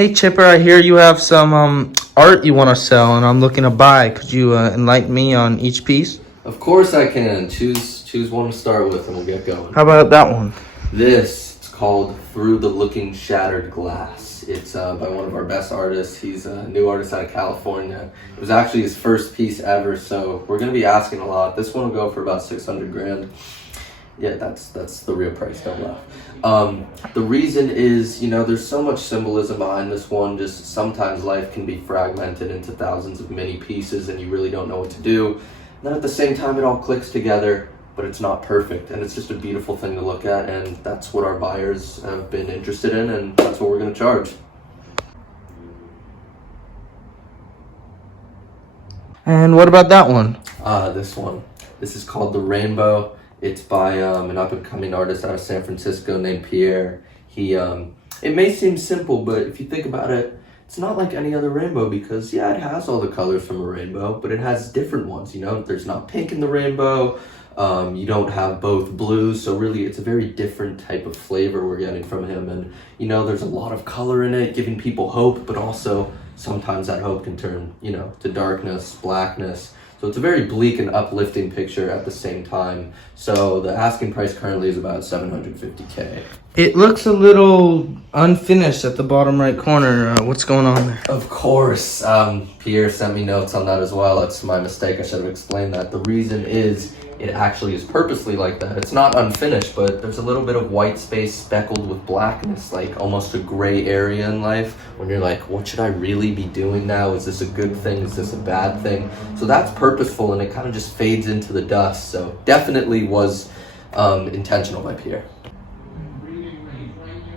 Hey Chipper, I hear you have some art you want to sell and I'm looking to buy. Could you enlighten me on each piece? Of course I can. Choose one to start with and we'll get going. How about that one? It's called Through the Looking Shattered Glass. It's by one of our best artists. He's a new artist out of California. It was actually his first piece ever, so we're going to be asking a lot. This one will go for about 600 grand. Yeah, that's the real price, don't laugh. The reason is, there's so much symbolism behind this one. Just sometimes life can be fragmented into thousands of mini pieces and you really don't know what to do. And then at the same time, it all clicks together, but it's not perfect. And it's just a beautiful thing to look at, and that's what our buyers have been interested in, and that's what we're going to charge. And what about that one? This one. This is called The Rainbow. It's by an up-and-coming artist out of San Francisco named Pierre. It may seem simple, but if you think about it, it's not like any other rainbow because, yeah, it has all the colors from a rainbow, but it has different ones, There's not pink in the rainbow. You don't have both blues, so really it's a very different type of flavor we're getting from him. And, there's a lot of color in it, giving people hope, but also sometimes that hope can turn, to darkness, blackness. So it's a very bleak and uplifting picture at the same time. So the asking price currently is about $750K. It looks a little unfinished at the bottom right corner. What's going on there? Of course. Pierre sent me notes on that as well. That's my mistake. I should have explained that. The reason is it actually is purposely like that. It's not unfinished, but there's a little bit of white space speckled with blackness, like almost a gray area in life when you're like, what should I really be doing now? Is this a good thing? Is this a bad thing? So that's purposeful, and it kind of just fades into the dust. So definitely was intentional by Pierre.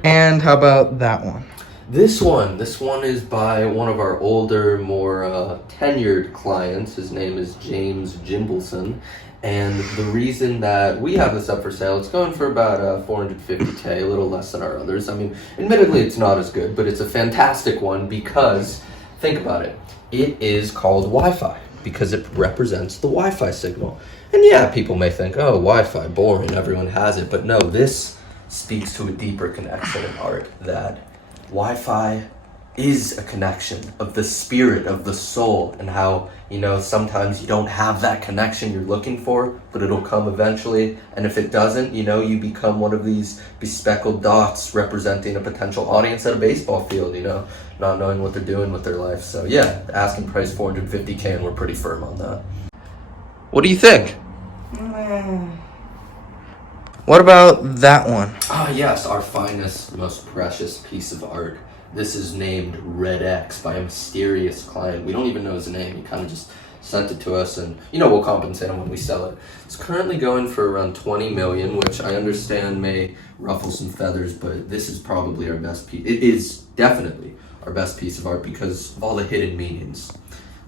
And how about that one? This one is by one of our older, more tenured clients. His name is James Jimbleson. And the reason that we have this up for sale, it's going for about $450K, a little less than our others. I mean, admittedly, it's not as good, but it's a fantastic one because, think about it, it is called Wi-Fi because it represents the Wi-Fi signal. And yeah, people may think, oh, Wi-Fi, boring, everyone has it. But no, this speaks to a deeper connection in art, that Wi-Fi is a connection of the spirit, of the soul, and how, sometimes you don't have that connection you're looking for, but it'll come eventually. And if it doesn't, you become one of these bespeckled dots representing a potential audience at a baseball field, not knowing what they're doing with their life. So yeah, the asking price $450K, and we're pretty firm on that. What do you think? What about that one? Yes, our finest, most precious piece of art. This is named Red X by a mysterious client. We don't even know his name. He kind of just sent it to us, and we'll compensate him when we sell it. It's currently going for around $20 million, which I understand may ruffle some feathers, but this is probably our best piece. It is definitely our best piece of art because of all the hidden meanings.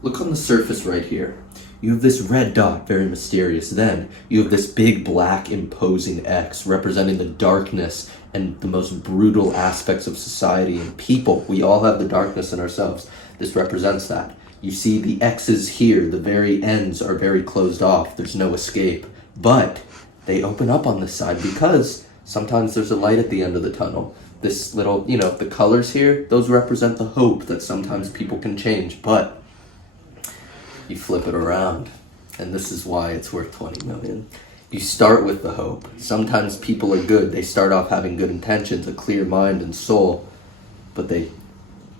Look on the surface right here. You have this red dot, very mysterious. Then you have this big black imposing X representing the darkness and the most brutal aspects of society and people. We all have the darkness in ourselves. This represents that. You see the X's here, the very ends are very closed off. There's no escape. But they open up on this side because sometimes there's a light at the end of the tunnel. This little, the colors here, those represent the hope that sometimes people can change. But you flip it around, and this is why it's worth $20 million. You start with the hope. Sometimes people are good. They start off having good intentions, a clear mind and soul, but they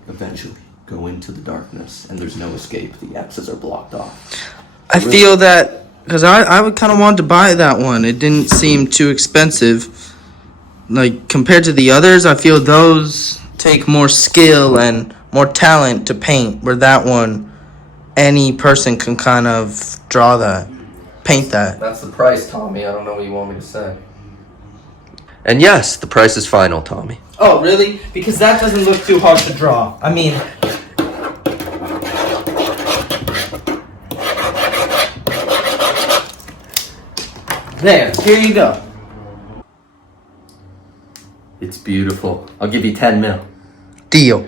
eventually go into the darkness, and there's no escape. The X's are blocked off. I feel that, because I would kind of want to buy that one. It didn't seem too expensive. Like, compared to the others, I feel those take more skill and more talent to paint, where that one, any person can kind of draw that, paint that. That's the price, Tommy. I don't know what you want me to say. And yes, the price is final, Tommy. Oh, really? Because that doesn't look too hard to draw. I mean, there, here you go. It's beautiful. I'll give you 10 mil. Deal.